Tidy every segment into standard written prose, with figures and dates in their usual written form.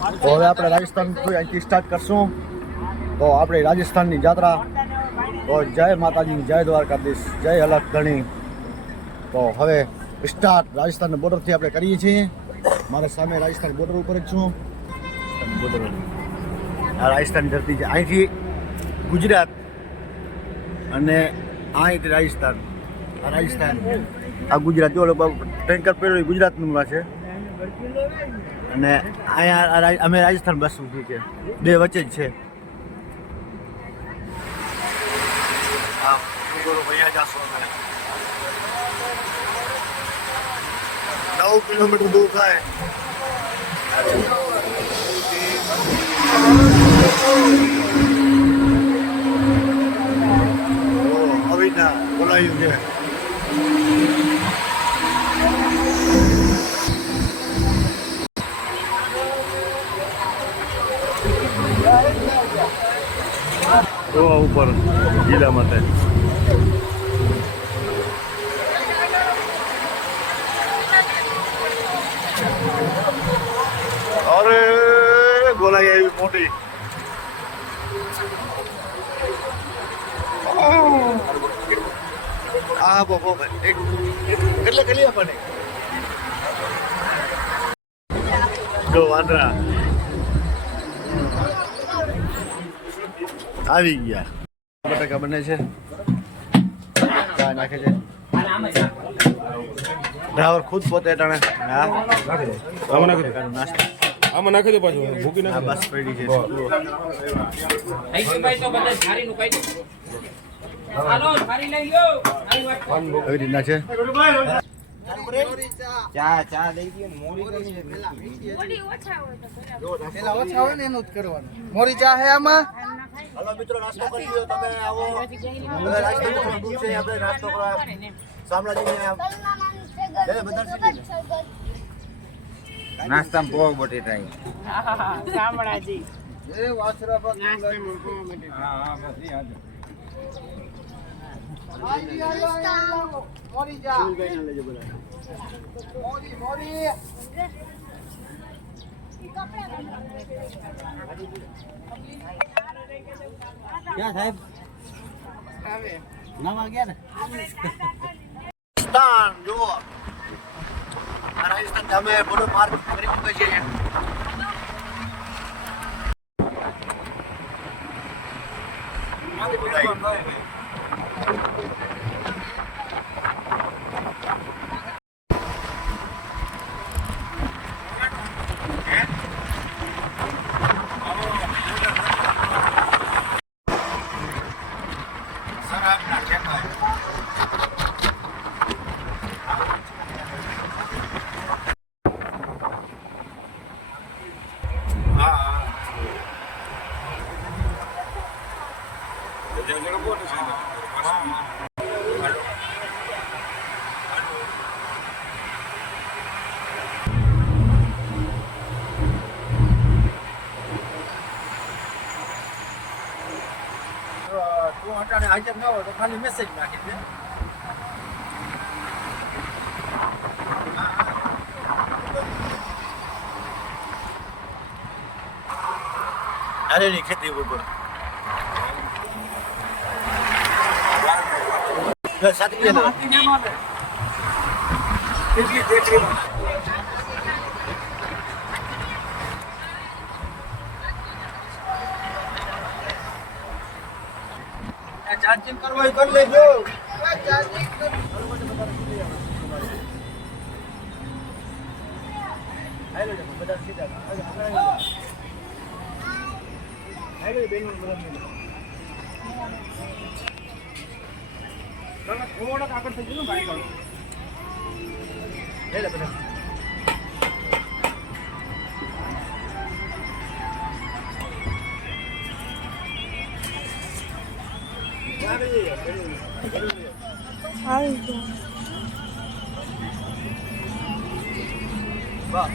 તો હવે આપણે રાજસ્થાનથી અહીંથી સ્ટાર્ટ કરશું. તો આપણે રાજસ્થાનની યાત્રા. તો જય માતાજી, જય દ્વારકાધીશ, જય અલખ ધણી. તો હવે સ્ટાર્ટ રાજસ્થાનના બોર્ડરથી આપણે કરીએ છીએ. મારા સામે રાજસ્થાન બોર્ડર ઉપર જ છું. બોર્ડર આ રાજસ્થાન ધરતી છે. અહીંથી ગુજરાત અને અહીંથી રાજસ્થાન. આ રાજસ્થાન, આ ગુજરાત. જો લોકો ટેન્કર પહેર્યું ગુજરાતનું છે અને અહીંયા અમે રાજસ્થાન બસ ઊભી છે, બે વચ્ચે જ છે. 9 કિલોમીટર દૂર થાય. અવિના બોલાયું છે. ઉપર જિલ્લા માટે અરે ગોલાઈ આવી મોટી. આ બાબો કેટલે કરી આપણને જો વાંદરા આવી ગયા. બટાકા બને છે, ચા નાખે છે ડ્રાઈવર ખુદ પોતે ટાણે. નાસ્તો આમાં નાખી દે પાછું ભૂકી નાખી. બસ પડી છે. એવી રીતના છે. ચા ચા દઈ દઈએ. મોરી ઓછા હોય ને એનું જ કરવાનું. મોરી ચા હે આમાં. હલો મિત્રો, નાસ્તો કરી લો તમે. આવો હવે રાજસ્થાન દૂર છે. આપણે નાસ્તો કરવા શામળાજી નાસ્તા પોવ બટેટા શામળાજી એ વાસરા પર મોરી જા લેજો બોલા. મોરી મોરી ક્યાં સાહેબ આવે નવા ગયા ને રાજસ્થાન. જુઓ રાજસ્થાન અમે બોલો માર્ગ કરી મૂકે છે. તું અટાણે હાજર ન હોય તો ખાલી મેસેજ નાખી દે. અરે ની ખેતી ઉપર સાતરી ચાર્જિંગ કરવા કરી લેજો. થોડાક આગળ થઈ ગયું બાઈક બધા વાહ.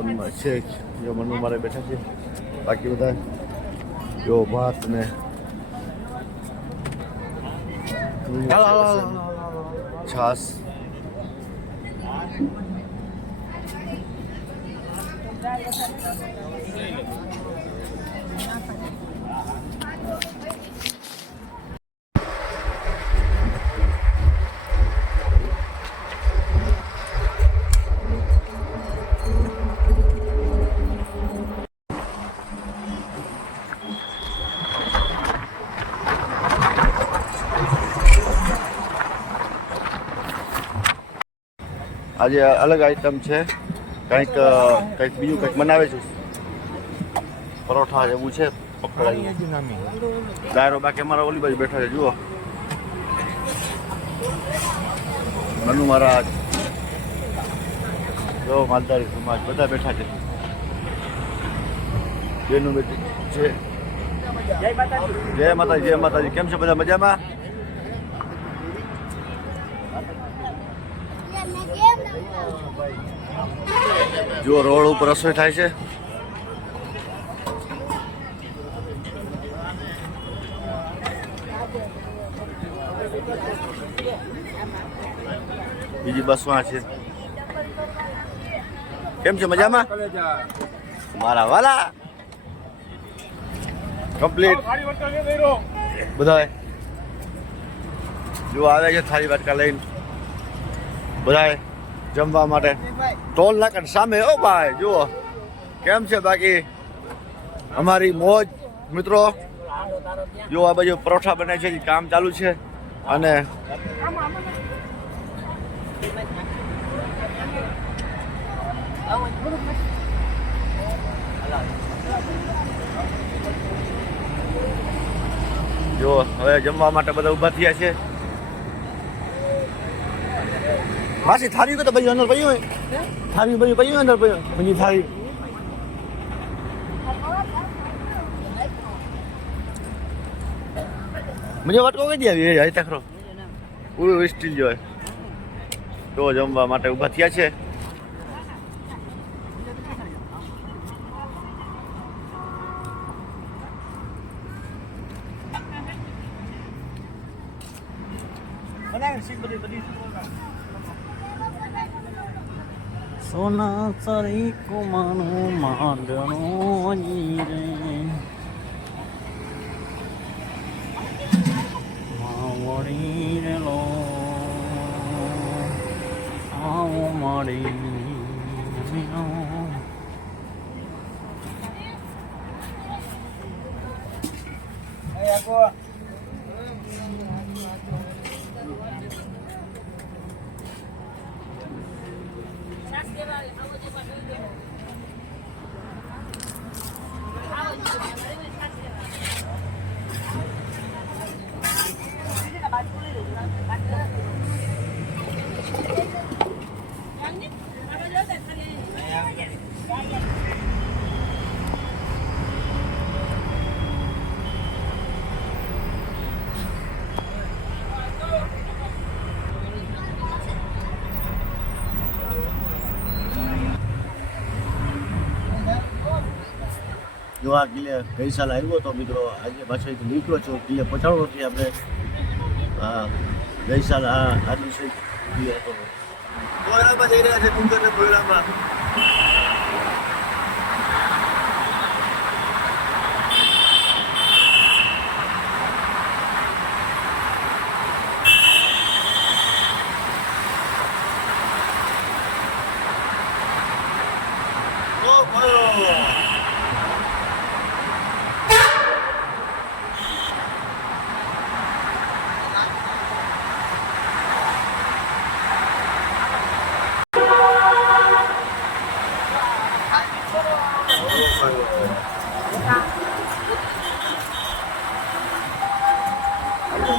કાર્યક્રમમાં છે જો મનુ મારે બેઠા છે બાકી બધા જો ભાત ને છાસ આજે અલગ આઈટમ છે કંઈક બીજું કંઈક બનાવે છે પરોઠા જેવું છે પકડાયું દાયરો બાકી અમારા ઓલી બાજુ બેઠા છે જુઓ મનુ મહારાજ જો માલધારી સમાજ બધા બેઠા છે બેનું બેઠી છે જય માતાજી કેમ છે બધા મજામાં જો રોડ ઉપર રસોઈ થાય છે બીજી બસમાં છે કેમ છે મજામાં મારા વાલા કમ્પ્લીટ બધા જો આવે છે થાળી વાટકા લઈને બધાએ જમવા માટે ટોલ નાકા સામે ઓ ભાઈ જુઓ કેમ છે બાકી અમારી મોજ મિત્રો જો આ બાજુ પરોઠા બને છે કામ ચાલુ છે અને જો હવે જમવા માટે બધા ઊભા થયા છે માસી થાળી તો ભાઈ અંદર પડી હોય થાળી ભાઈ પડી હોય અંદર પછી થાળી મને વાટકો કઈ દે આવી હાઈ તખરો પૂરું સ્ટીલ જોય તો જમવા માટે ઊભા થયા છે સોના સરી કુમાનું માંડણો રે માવડી રે લો આવો મળી જો આ કિલ્લે ગઈ સાલ આવ્યો હતો મિત્રો આજે પાછો નીકળો છો કિલ્લે પહોંચાડવો છે આપણે ગઈ સાલ આ દિવસે કિલ્લે હતો કોયરામાં જઈ રહ્યા છે ડુંગર ને કોયરામાં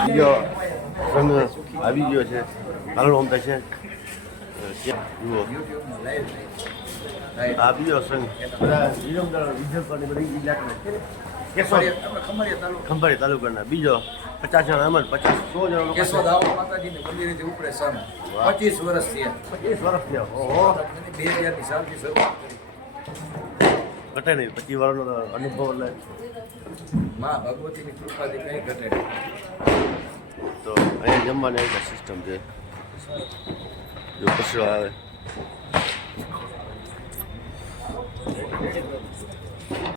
બીજો સંઘ આવી ગયો છે હાલો આમ થાય છે જુઓ આ બીજો સંઘ બધા ખંભાળી તાલુકાના બીજો 50 જણા અમલ 50-100 જણા કેશોદ માતાજીની મંદિરેથી ઉપડે સન 25 વર્ષ થયા 25 વર્ષ થયા ઓહો 2000 ની સાલથી શરૂઆત કરી ઘટે નહીં 25 વર્ષનો તો અનુભવ એટલે માં ભગવતીની કૃપાથી કંઈ ઘટે નહીં. તો અહીંયા જમવાની એક સિસ્ટમ છે જો કચરો આવે